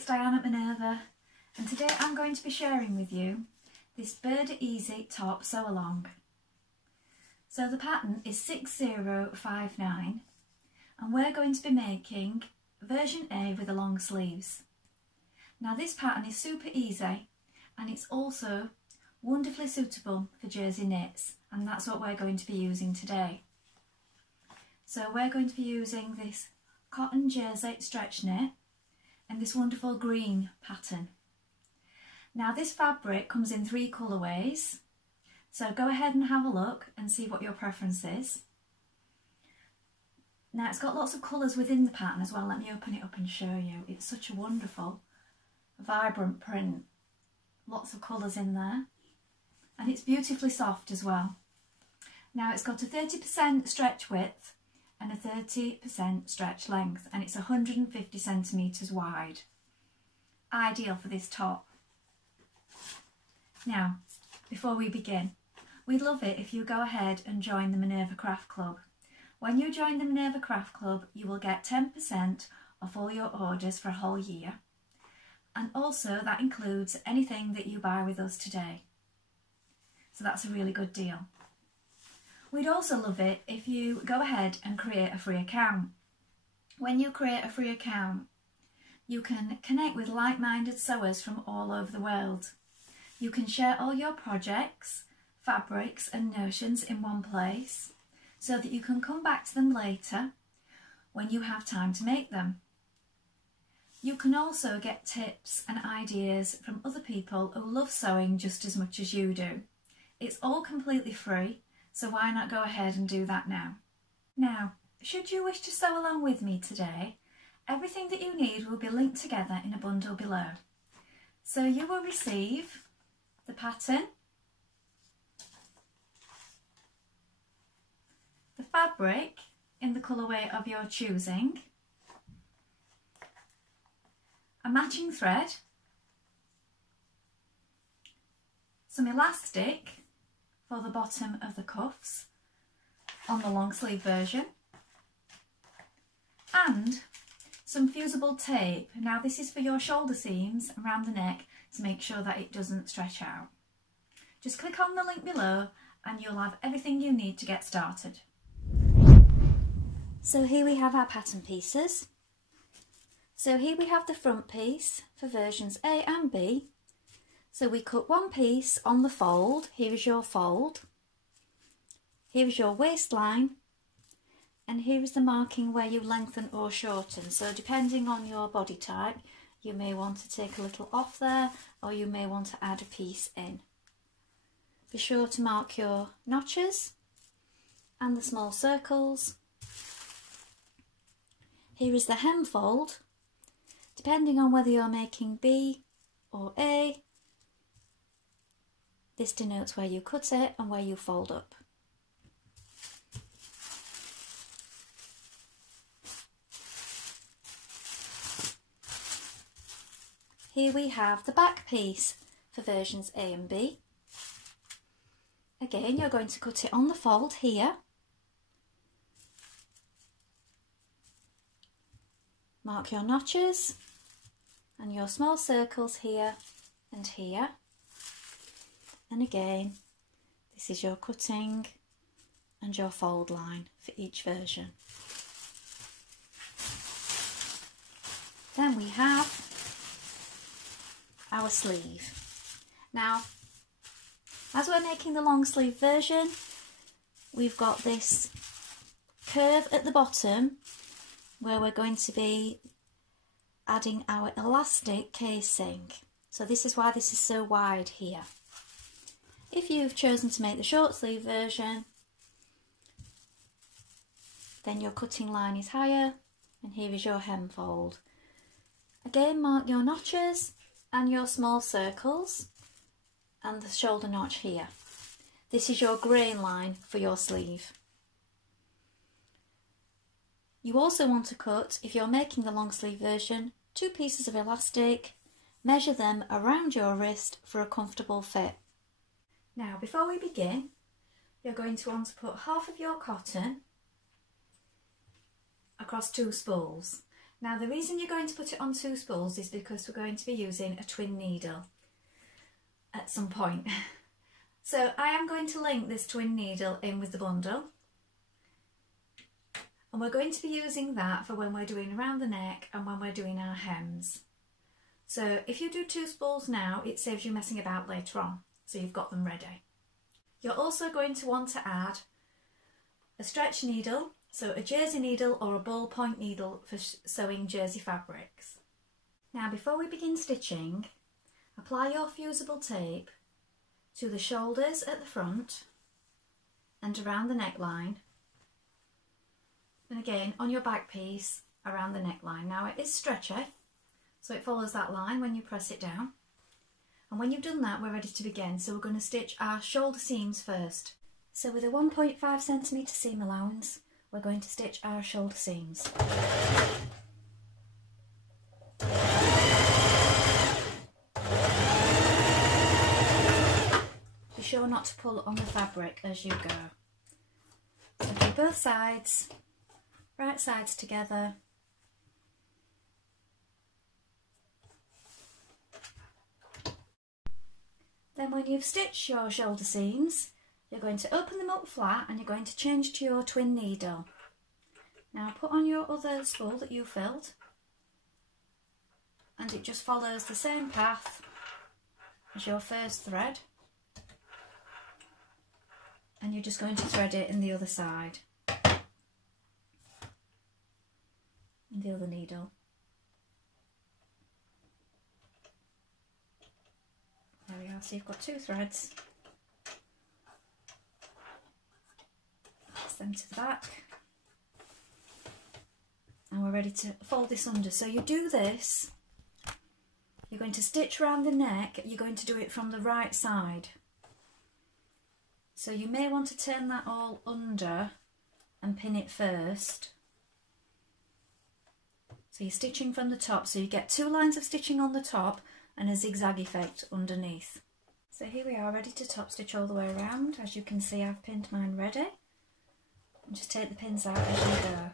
it's Dianne at Minerva, and today I'm going to be sharing with you this Burda Easy top sew along. So the pattern is 6059 and we're going to be making version A with the long sleeves. Now this pattern is super easy and it's also wonderfully suitable for jersey knits, and that's what we're going to be using today. So we're going to be using this cotton jersey stretch knit and this wonderful green pattern. Now this fabric comes in 3 colourways, so go ahead and have a look and see what your preference is. Now it's got lots of colours within the pattern as well. Let me open it up and show you. It's such a wonderful, vibrant print. Lots of colours in there, and it's beautifully soft as well. Now it's got a 30% stretch width and a 30% stretch length, and it's 150 centimetres wide. Ideal for this top. Now, before we begin, we'd love it if you go ahead and join the Minerva Craft Club. When you join the Minerva Craft Club, you will get 10% off all your orders for a whole year. And also that includes anything that you buy with us today. So that's a really good deal. We'd also love it if you go ahead and create a free account. When you create a free account, you can connect with like-minded sewers from all over the world. You can share all your projects, fabrics and notions in one place so that you can come back to them later when you have time to make them. You can also get tips and ideas from other people who love sewing just as much as you do. It's all completely free, so why not go ahead and do that now? Now, should you wish to sew along with me today, everything that you need will be linked together in a bundle below. So you will receive the pattern, the fabric in the colourway of your choosing, a matching thread, some elastic for the bottom of the cuffs on the long sleeve version, and some fusible tape. Now this is for your shoulder seams around the neck to make sure that it doesn't stretch out. Just click on the link below and you'll have everything you need to get started. So here we have our pattern pieces. So here we have the front piece for versions A and B. So we cut one piece on the fold. Here is your fold. Here is your waistline. And here is the marking where you lengthen or shorten. So depending on your body type, you may want to take a little off there, or you may want to add a piece in. Be sure to mark your notches and the small circles. Here is the hem fold. Depending on whether you're making B or A, this denotes where you cut it and where you fold up. Here we have the back piece for versions A and B. Again, you're going to cut it on the fold here. Mark your notches and your small circles here and here. And again, this is your cutting and your fold line for each version. Then we have our sleeve. Now, as we're making the long sleeve version, we've got this curve at the bottom where we're going to be adding our elastic casing. So this is why this is so wide here. If you've chosen to make the short sleeve version, then your cutting line is higher, and here is your hem fold. Again, mark your notches and your small circles and the shoulder notch here. This is your grain line for your sleeve. You also want to cut, if you're making the long sleeve version, 2 pieces of elastic. Measure them around your wrist for a comfortable fit. Now, before we begin, you're going to want to put half of your cotton across 2 spools. Now the reason you're going to put it on 2 spools is because we're going to be using a twin needle at some point. So I am going to link this twin needle in with the bundle, and we're going to be using that for when we're doing around the neck and when we're doing our hems. So if you do 2 spools now, it saves you messing about later on, so you've got them ready. You're also going to want to add a stretch needle, so a jersey needle or a ballpoint needle for sewing jersey fabrics. Now before we begin stitching, apply your fusible tape to the shoulders at the front and around the neckline, and again on your back piece around the neckline. Now it is stretchy, so it follows that line when you press it down. And when you've done that, we're ready to begin. So we're going to stitch our shoulder seams first. So with a 1.5 centimetre seam allowance, we're going to stitch our shoulder seams. Be sure not to pull on the fabric as you go. So do both sides, right sides together. Then when you've stitched your shoulder seams, you're going to open them up flat and you're going to change to your twin needle. Now put on your other spool that you filled, and it just follows the same path as your first thread, and you're just going to thread it in the other side, in the other needle. There we are, so you've got 2 threads. Pass them to the back. And we're ready to fold this under. So you do this, you're going to stitch around the neck, you're going to do it from the right side. So you may want to turn that all under and pin it first. So you're stitching from the top, so you get 2 lines of stitching on the top and a zigzag effect underneath. So here we are, ready to top stitch all the way around. As you can see, I've pinned mine ready. And just take the pins out as you go.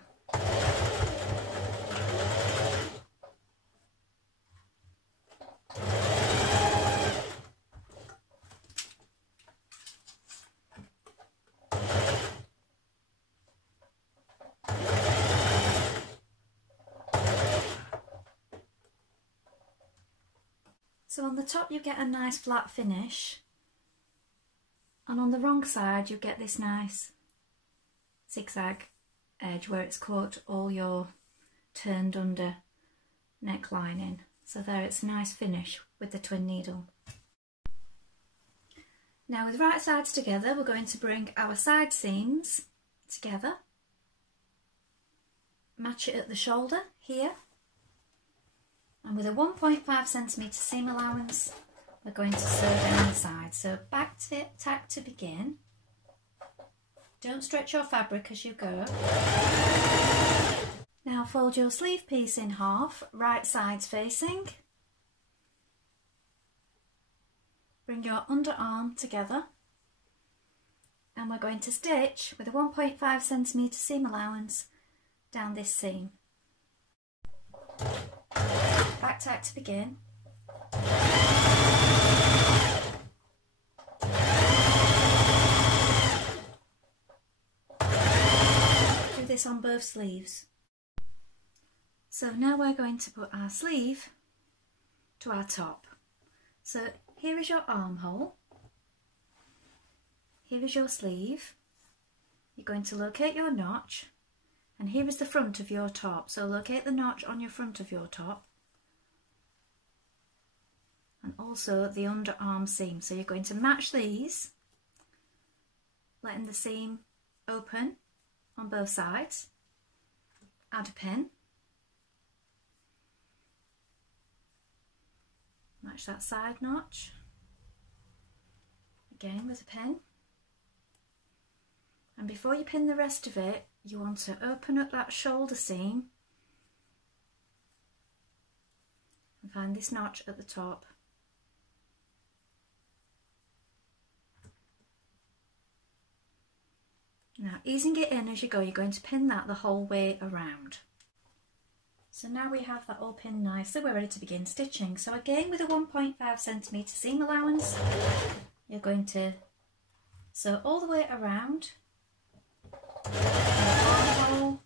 So on the top you get a nice flat finish, and on the wrong side you get this nice zigzag edge where it's caught all your turned under neckline in. So there, it's a nice finish with the twin needle. Now with right sides together, we're going to bring our side seams together, match it at the shoulder here, and with a 1.5 centimetre seam allowance, we're going to sew down the side. So back to tack to begin. Don't stretch your fabric as you go. Now fold your sleeve piece in half, right sides facing. Bring your underarm together, and we're going to stitch with a 1.5 centimetre seam allowance down this seam. Back tack to begin. Do this on both sleeves. So now we're going to put our sleeve to our top. So here is your armhole, here is your sleeve. You're going to locate your notch, and here is the front of your top. So locate the notch on your front of your top, and also the underarm seam. So you're going to match these, letting the seam open on both sides. Add a pin. Match that side notch, again with a pin. And before you pin the rest of it, you want to open up that shoulder seam and find this notch at the top. Now, easing it in as you go, you're going to pin that the whole way around. So now we have that all pinned nicely, we're ready to begin stitching. So again, with a 1.5cm seam allowance, you're going to sew all the way around the armhole,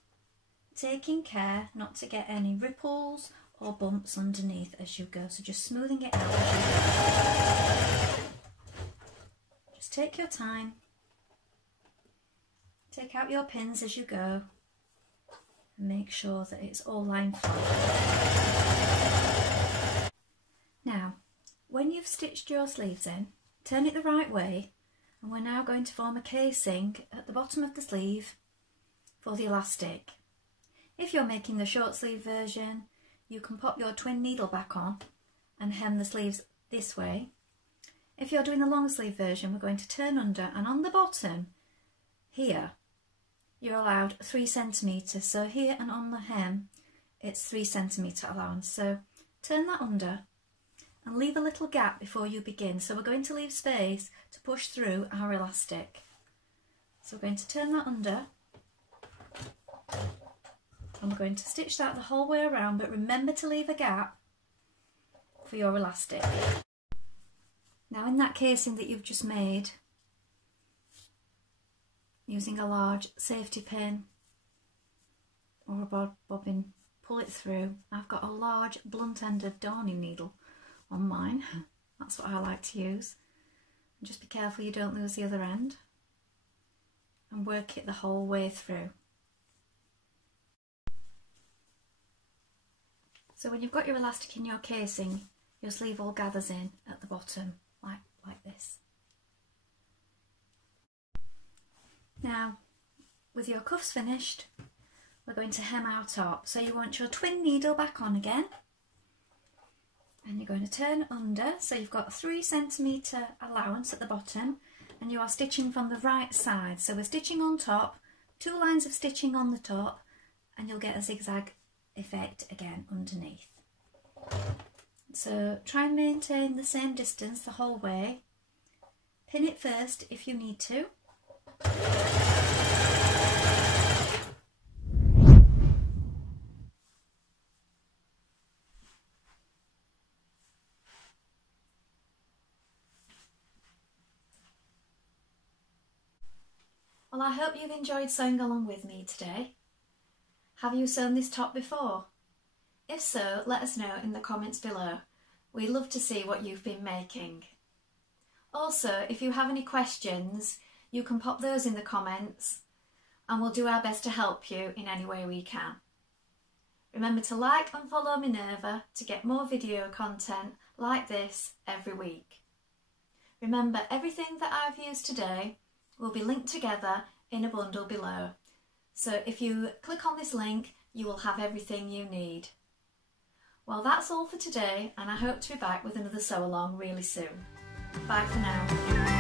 taking care not to get any ripples or bumps underneath as you go. So just smoothing it out as you go. Just take your time, take out your pins as you go, and make sure that it's all lined flat. Now, when you've stitched your sleeves in, turn it the right way, and we're now going to form a casing at the bottom of the sleeve for the elastic. If you're making the short sleeve version, you can pop your twin needle back on and hem the sleeves this way. If you're doing the long sleeve version, we're going to turn under, and on the bottom here, you're allowed 3 centimetres. So here and on the hem, it's 3 centimetre allowance. So turn that under and leave a little gap before you begin. So we're going to leave space to push through our elastic. So we're going to turn that under, and we're going to stitch that the whole way around, but remember to leave a gap for your elastic. Now in that casing that you've just made, using a large safety pin or a bobbin, pull it through. I've got a large blunt-ended darning needle on mine. That's what I like to use. And just be careful you don't lose the other end, and work it the whole way through. So when you've got your elastic in your casing, your sleeve all gathers in at the bottom like this. Now, with your cuffs finished, we're going to hem our top. So you want your twin needle back on again, and you're going to turn under. So you've got a 3 centimetre allowance at the bottom, and you are stitching from the right side. So we're stitching on top, 2 lines of stitching on the top, and you'll get a zigzag effect again underneath. So try and maintain the same distance the whole way. Pin it first if you need to. Well, I hope you've enjoyed sewing along with me today. Have you sewn this top before? If so, let us know in the comments below. We love to see what you've been making. Also, if you have any questions, you can pop those in the comments, and we'll do our best to help you in any way we can. Remember to like and follow Minerva to get more video content like this every week. Remember, everything that I've used today will be linked together in a bundle below. So if you click on this link, you will have everything you need. Well, that's all for today, and I hope to be back with another sew along really soon. Bye for now.